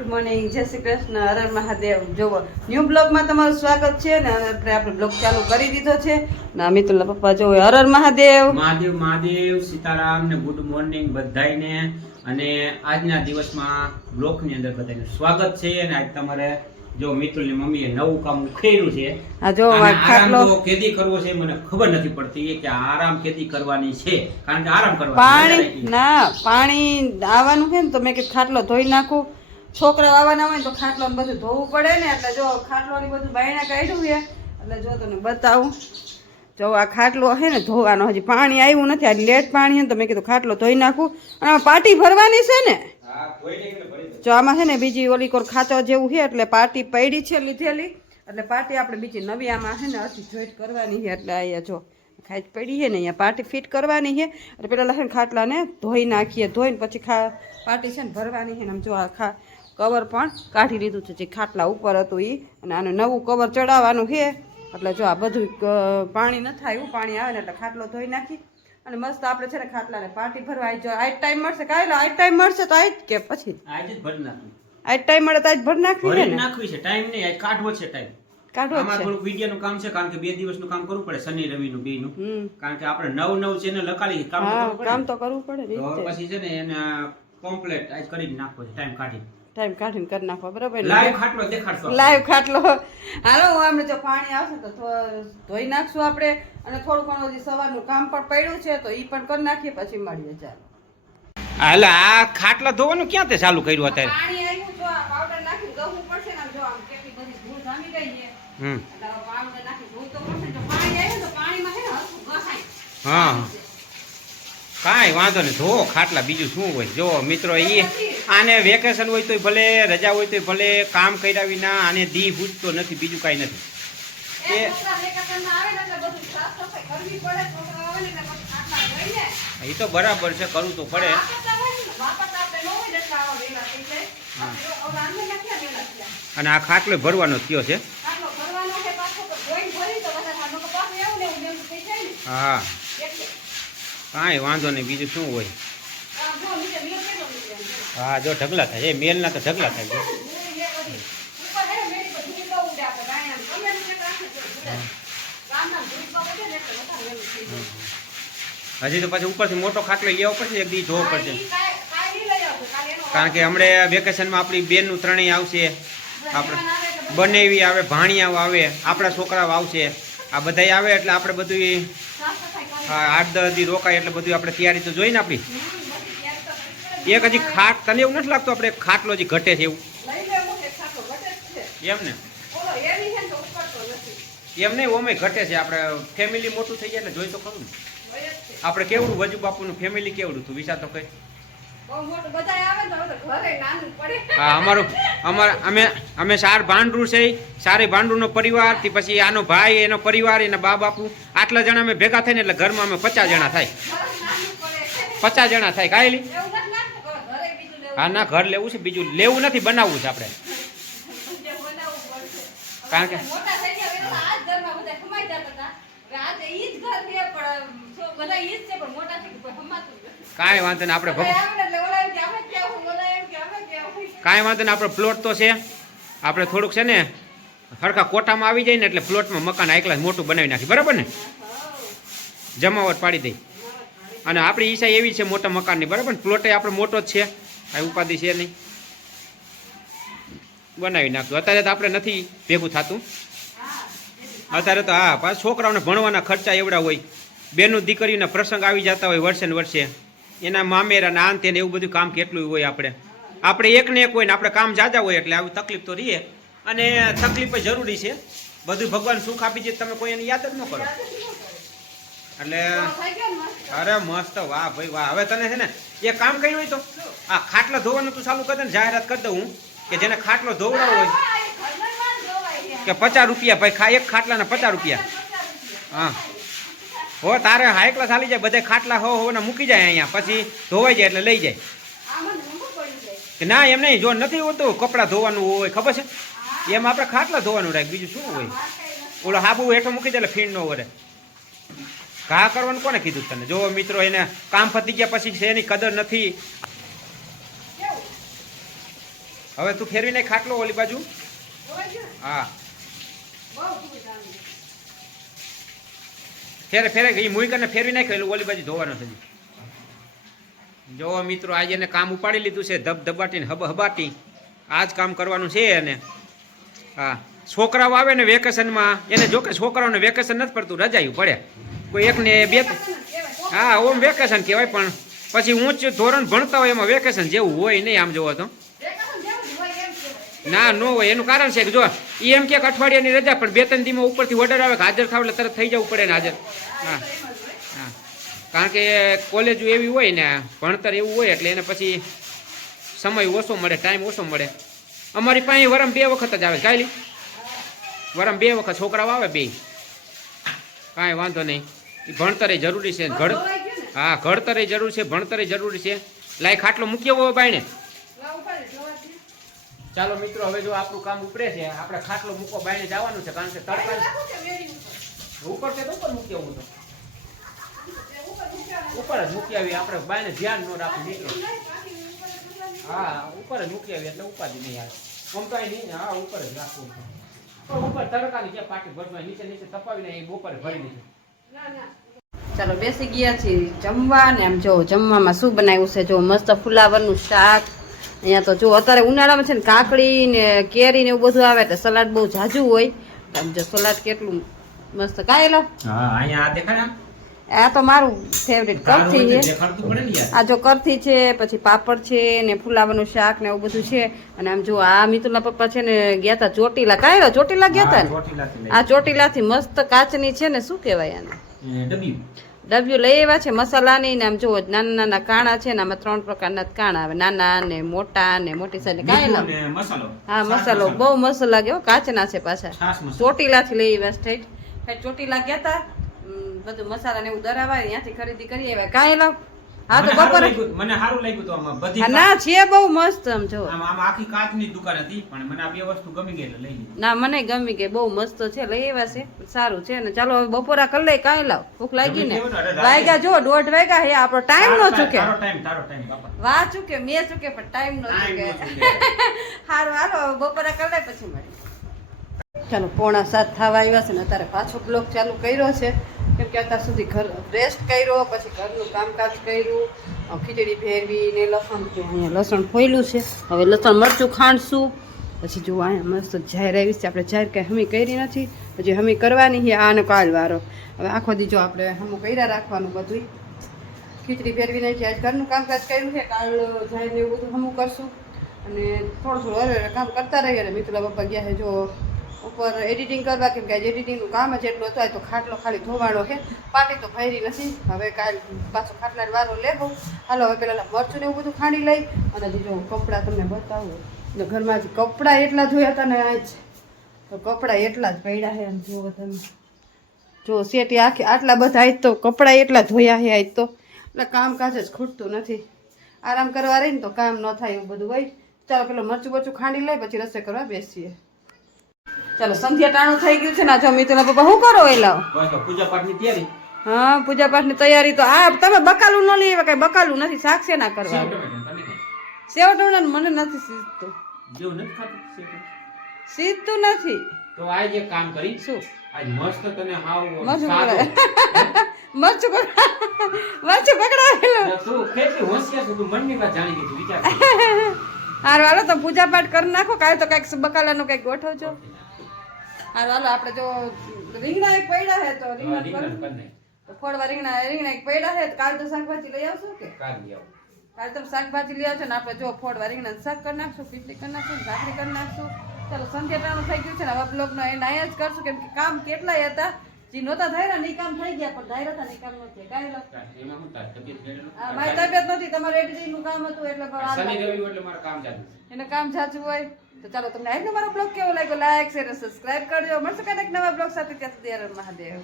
Good morning, જય શ્રી કૃષ્ણ, હર હર મહાદેવ. જોવો new બ્લોગમાં તમારું સ્વાગત છે ને. આપણે બ્લોગ ચાલુ કરી દીધો છે ને. મિતુલના પપ્પા જોવો હર હર મહાદેવ. મહાદેવ મહાદેવ, સીતારામ ને ગુડ મોર્નિંગ બધાયને. અને આજના દિવસમાં બ્લોગની અંદર બધાનું સ્વાગત છે. અને આજ તમારે જો મિતુલની મમ્મીએ નવું કામ ઉખેર્યું છે. આ જો આરામ તો કેદી કરવો છે મને ખબર નથી પડતી કે આરામ કેદી કરવાની છે, કારણ કે આરામ કરવાનો પાણી ના પાણી આવવાનું છે ને, તો મેં કીધું ખાટલો ધોઈ નાખું. છોકરા આવવાના હોય ને તો ખાટલો બધું ધોવું પડે ને, એટલે જો ખાટલોની બધું બાયણા કાઢ્યું છે. એટલે જો તને બતાવું, જો આ ખાટલો છે ને ધોવાનો, હજી પાણી આવ્યું નથી, આજે લેટ પાણી છે ને, તો મેં કીધું ખાટલો ધોઈ નાખું. અને આમાં પાટી ભરવાની છે ને, જો આમાં છે ને બીજી ઓલી કોર ખાચો જેવું છે, એટલે પાટી પડી છે લીધેલી, એટલે પાટી આપણે બીજી નવી આમાં છે ને અડધી જોઈન્ટ કરવાની છે. એટલે અહીંયા જો ખાંચ પડી છે ને, અહીંયા પાટી ફિટ કરવાની છે. એટલે પેલા લખે ખાટલાને ધોઈ નાખીએ, ધોઈને પછી પાટી છે ને ભરવાની છે ને. આમ જો આ કવર પણ કાઢી લીધું છે, જે ખાટલા ઉપર હતું એ, અને આનું નવું કવર ચડાવવાનું છે. એટલે જો આ બધું પાણી ન થાય એવું પાણી આવે ને, એટલે ખાટલો ધોઈ નાખી અને મસ્ત આપણે છે ને ખાટલાને પાટી ભરવા જો આજ ટાઈમ મળશે. કાલે આજ ટાઈમ મળશે તો આજ કે પછી આજે જ ભરી નાખું. આજ ટાઈમ મળે તો આજ ભરી નાખવી છે ને. નાખવી છે, ટાઈમ નહીં, આજ કાઢવો છે ટાઈમ. આમાં થોડુંક વિડિયાનું કામ છે, કારણ કે 2 દિવસનું કામ કરવું પડે, શનિ રવિનું બેયનું. કારણ કે આપણે નવ ચેનલ લખાડી કામ તો કરવું પડે. પછી છે ને એને કમ્પ્લીટ આજ કરી નાખવો છે, ટાઈમ કાઢીને કરી નાખો. બરાબર, લાઈવ ખાટલો દેખાડશો, લાઈવ ખાટલો. હાલો આપણે જો પાણી આવશે તો ધોઈ નાખશું આપણે, અને થોડું ઘણું હજી સવારનું કામ પણ પડ્યું છે, તો એ પણ કરી નાખીએ, પછી મળીએ. ચાલો. હાલ, આ ખાટલા ધોવાનું ક્યાં તે ચાલુ કર્યું અત્યારે? પાણી આવ્યું, જો આ પાવડર નાખીને ધોવું પડશે ને. જો આમ કેટલી બધી ધૂળ જામી ગઈ છે, એટલે પાવડર નાખી ધોવું તો પડશે. જો પાણી આવ્યું તો પાણીમાં છે ને હલકું ઘસાય. હા, કાંઈ વાંધો નહીં, ધો ખાટલા, બીજું શું હોય. જો મિત્રો, આને વેકેશન હોય તોય ભલે, રજા હોય તોય ભલે, કામ કર્યા વિના આને દી પૂછતો નથી, બીજું કાંઈ નથી. એ તો બરાબર છે, કરવું તો પડે. અને આ ખાટલો ભરવાનો થયો છે. હા, કાંઈ વાંધો નહીં, બીજું શું હોય. હા, જો ઢગલા થાય, એ મેલના તો ઢગલા થાય. હજી તો પછી ઉપરથી મોટો ખાટલો લેવો પડશે, એક દી જોવો પડશે. કારણ કે હમણાં વેકેશનમાં આપણી બેનનું ત્રણેય આવશે, આપણે બનેવી આવે, ભાણિયાઓ આવે, આપણા છોકરાઓ આવશે, આ બધાય આવે, એટલે આપણે બધું 8-10 દી રોકાય, એટલે બધું આપણે તૈયારી તો જોઈને આપણી. એક હજી તને એવું નથી લાગતું આપણે ખાટલો હજી ઘટે છે એવું? એમ ને, એમ નહીં, ઓમે ઘટે છે. આપણે ફેમિલી મોટું થઈ જાય એટલે જોઈ તો ખરું ને. આપણે કેવડું વજુ બાપુનું ફેમિલી કેવડું તું વિચાર તો કઈ. હા, અમે 4 ભાંડરું છે, 4 ભાંડરુનો પરિવાર થી પછી આનો ભાઈ, એનો પરિવાર, એના બા બાપુ, આટલા જણા અમે ભેગા થઈને એટલે ઘરમાં અમે 50 જણા થાય. 50 જણા થાય કાયલી. હા ના, ઘર લેવું છે, બીજું લેવું નથી, બનાવવું છે આપણે. કારણ કે કાંઈ વાંધો ને, આપણે કાંઈ વાંધો ને, આપણે પ્લોટ તો છે. આપણે થોડુંક છે ને હરખા કોઠામાં આવી જાય ને, એટલે પ્લોટમાં મકાન એકલા મોટું બનાવી નાખી. બરાબર ને, જમાવટ પાડી દઈ. અને આપણી ઈચ્છા એવી છે મોટા મકાનની. બરાબર ને, પ્લોટે આપણે મોટો જ છે, કાંઈ ઉપાધિ છે નહીં, બનાવી નાખતું. અત્યારે તો આપણે નથી ભેગું થતું અત્યારે તો. હા, પાછા છોકરાઓને ભણવાના ખર્ચા એવડા હોય, બેનું દીકરીઓના પ્રસંગ આવી જતા હોય વર્ષે ને વર્ષે, એના મામેરા ને આન તેને એવું બધું કામ કેટલું હોય. આપણે એક ને એક હોય ને, આપણે કામ જાજા હોય, એટલે આવી તકલીફ તો રહીએ. અને તકલીફ જરૂરી છે. બધું ભગવાન સુખ આપી છે, તમે કોઈ એને યાદ જ ન કરો. એટલે અરે મસ્ત, વાહ ભાઈ વાહ. હવે તને છે ને એ કામ કર્યું હોય તો આ ખાટલા ધોવાનું તું ચાલુ કરી દે ને, જાહેરાત કરી દઉં હું કે જેને ખાટલો ધોવડાવો હોય કે 50 રૂપિયા ભાઈ, એક ખાટલાના 50 રૂપિયા. હા હો, તારે હાઈ ક્લાસ હાલી જાય, બધા ખાટલા હો ને મૂકી જાય અહીંયા, પછી ધોવાઈ જાય એટલે લઈ જાય. ના એમ નહીં, જો નથી હોતું કપડાં ધોવાનું હોય, ખબર છે, એમ આપણે ખાટલા ધોવાનું રાખ, બીજું શું હોય. ઓલો હાબુ હેઠો મૂકી દે એટલે ફીણ નો વરે. ઘા કરવાનું કોને કીધું તને? જો મિત્રો, એને કામ પતી ગયા પછી છે એની કદર નથી. હવે તું ફેરવી નાખ ખાટલો ઓલી બાજુ. હા ફેરે ગઈ મુઈ કરીને ફેરવી નાખ એટલે ઓલી બાજુ ધોવાનો છે. જો મિત્રો આજે એને કામ ઉપાડી લીધું છે ધબધબાટી હબાટી. આ જ કામ કરવાનું છે એને. હા છોકરાઓ આવે ને વેકેશનમાં એને જો કે છોકરાઓને વેકેશન નથી પડતું, રજાયું પડે કોઈ એકને બે. હા ઓમ વેકેશન કહેવાય, પણ પછી ઊંચ ધોરણ ભણતા હોય એમાં વેકેશન જેવું હોય નહીં આમ જોવો તો. ના ન હોય. એનું કારણ છે કે જો એ એમ કે અઠવાડિયાની રજા, પણ 2-3 દીમાં ઉપરથી ઓર્ડર આવે કે હાજર થાવ એટલે તરત થઈ જવું પડે ને હાજર. હા હા કારણ કે કોલેજ એવી હોય ને ભણતર એવું હોય એટલે એને પછી સમય ઓછો મળે, ટાઈમ ઓછો મળે. અમારી પાસે વરમ 2 વખત જ આવે કાયલી, વરમ 2 વખત છોકરાઓ આવે 2. કાંઈ વાંધો નહીં. એ ભણતરે જરૂરી છે. હા ઘડતરે જરૂર છે, ભણતરે જરૂરી છે. લાઈ ખાટલો મૂક્યો હોય બાઈને. ચાલો મિત્રો હવે જો આપણું કામ ઉપડે છે, આપણે ખાટલો મૂકો બાઈને જવાનું છે, કારણ કે તડકા ઉપર છે તો ઉપર મૂકી આવું તો ઉપર જ મૂકી આવી. આપણે બાઈને ધ્યાન ન રાખવું મિત્રો. હા ઉપર જ મૂકી આવી એટલે ઉપાધિ નહીં આવે. કમતાય નહીં. હા ઉપર જ રાખવું. ઉપર તડકાની ક્યાં પાટી ભરવા નીચે નીચે તપાવીને એ બપોરે ભરી દીધું. ચાલો બેસી ગયા છીએ જમવા ને. આમ જો જમવામાં શું બનાવ્યું છે, જો મસ્ત ફુલાવરનું શાક. અહીંયા તો જો અત્યારે ઉનાળામાં છે ને કાકડી ને કેરી ને એવું બધું આવે એટલે સલાડ બહુ ઝાઝું હોય. આમ જો સલાડ કેટલું મસ્ત કાયેલો. હા અહીંયા આ દેખાય. આ તો મારું ફેવરેટ કરથી છે. આ જો કરથી છે, પછી પાપડ છે ને ફુલાવરનું શાક ને એવું બધું છે. અને આમ જો આ મિતુલના પપ્પા છે ને ગયા હતા ચોટીલા. કાયેલો ચોટીલા ગયા હતા ને. આ ચોટીલાથી મસ્ત કાચની છે ને, શું કહેવાય આને, ડબ્યું લઈ આવ્યા છે મસાલાની. ને આમ જો નાના નાના કાણા છે ને, આમાં 3 પ્રકારના કાણા આવે, નાના ને મોટા ને મોટી સાઈઝ કાયેલા. હા મસાલો બહુ મસ્ત લાગે હો, કાચના છે પાછા. ચોટીલાથી લઈ આવ્યા સ્ટ્રેટ. ચોટીલા ગયા હતા બધું મસાલા ને એવું દરાવાય ત્યાંથી ખરીદી કરી આવ્યા કાયેલા. હા તો બપોરે મને સારું લાગ્યું તો આમાં બધી ના છે બહુ મસ્ત. આમ જો આમાં આખી કાચની દુકાન હતી, પણ મને આ 2 વસ્તુ ગમી ગઈ એટલે લઈ લીધી. ના મને ગમી ગઈ, બહુ મસ્ત છે, લઈ આવ્યા છે, સારું છે ને. ચાલો હવે બપોરા કરી લઈ કાંઈ લાવ, ભૂખ લાગી ને. વાગ્યા જો 1:30 વાગ્યા હે, આપણો ટાઈમ નો ચૂકે. તારો ટાઈમ બાપા. વાહ ચૂકે મેં ચૂકે પણ ટાઈમ નો ચૂકે. સારું હાલો બપોરા કરી લઈ પછી મળી. ચાલો 6:45 થવા આવ્યા છે ને અત્યારે પાછો બ્લોગ ચાલુ કર્યો છે, કેમ કે અત્યાર સુધી ઘર રેસ્ટ કર્યો, પછી ઘરનું કામકાજ કર્યું, ખીચડી ફેરવી ને લસણ જો અહીંયા લસણ ફોયલું છે. હવે લસણ મરચું ખાંડશું. પછી જો અહીંયા મસ્ત જાહેર આવી છે. આપણે જાહેર કંઈ હમી કરી નથી, હજી હમી કરવાની છે. આનો કાલ વારો. હવે આખો દી જો આપણે હમું કર્યા રાખવાનું બધું. ખીચડી ફેરવી નાખી, આજ ઘરનું કામકાજ કર્યું છે, કાલ જાહેર એવું બધું હમું કરશું. અને થોડું હવે કામ કરતા રહીએ. અને મિતુલા પપ્પા ગયા છે જો ઉપર એડિટિંગ કરવા, કેમ કે આજે એડિટિંગનું કામ જ એટલું હતું. તો ખાટલો ખાલી ધોવાણો છે, પાટી તો ભરી નથી. હવે કાલ પાછો ખાટલા વારો લેવો. હાલો હવે પેલા મરચું ને એવું બધું ખાંડી લઈ. અને જો કપડાં તમને બતાવું, ઘરમાં જ કપડાં એટલા જોયા હતા ને આજ તો કપડાં એટલા જ પડ્યા છે. આમ જુઓ તમે, જો સેટી આખી આટલા બધા આજ તો કપડાં એટલા ધોયા છે આજ તો. એટલે કામકાજ જ ખૂટતું નથી. આરામ કરવા રહીને તો કામ ન થાય એવું બધું હોય. ચાલો પેલો મરચું બરચું ખાંડી લઈ પછી રસોઈ કરવા બેસીએ. ચાલો સંધ્યા ટાણું થઈ ગયું છે ને. જો મિતુના પપ્પા શું કરો એલા? પૂજા પાઠની તૈયારી. હા પૂજા પાઠની તૈયારી તો આ તમે બકાલું ન લઈ કઈ બકાલું નથી, શાક છે ના કરવા. સેવ ટમેટા મને નથી સીધતું. સીધતું નથી તો આજ એક કામ કરી. શું? આજ મસ્ત તને હાવ મરચું પકડાવેલું. તું કેટલી હોશિયાર છે, તું મનની વાત જાણી ગઈ, તું વિચાર. હારું હાલો તો પૂજા પાઠ કરી નાખો. કાલે તો કઈક બકાલાનું કઈક ગોઠવજો. હારું હાલો આપણે જો રીંગણા એક પડ્યા છે તો રીંગણા ફોડવા રીંગણા એક પડ્યા છે. કાલ તો શાકભાજી લઈ આવશો કે? કાલે તમે શાકભાજી લઈ આવશો ને આપણે જો ફોડવા રીંગણા શાક કરી નાખશું, ખીચડી કરી નાખશું, ભાખરી કરી નાખશું. ચાલો સંધ્યા ટાણું થઈ ગયું છે ને. હવે બ્લોગનો એન્ડ અહીંયા જ કરશું, કેમ કે કામ કેટલાય હતા જે નહોતા ધાર્યા નહીં કામ થઈ ગયા, પણ ધાર્યા હતા નહીં કામ નથી. કાંઈ મારી તબિયત નથી, તમારે એડિટિંગનું કામ હતું એટલે એને કામ જાચું હોય. તો ચાલો તમને આજનો મારો બ્લોગ કેવો લાગ્યો લાઈક શેર સબસ્ક્રાઇબ કરજો. મળશે કાંઈક નવા બ્લોગ સાથે, ત્યાં સુધી મહાદેવ.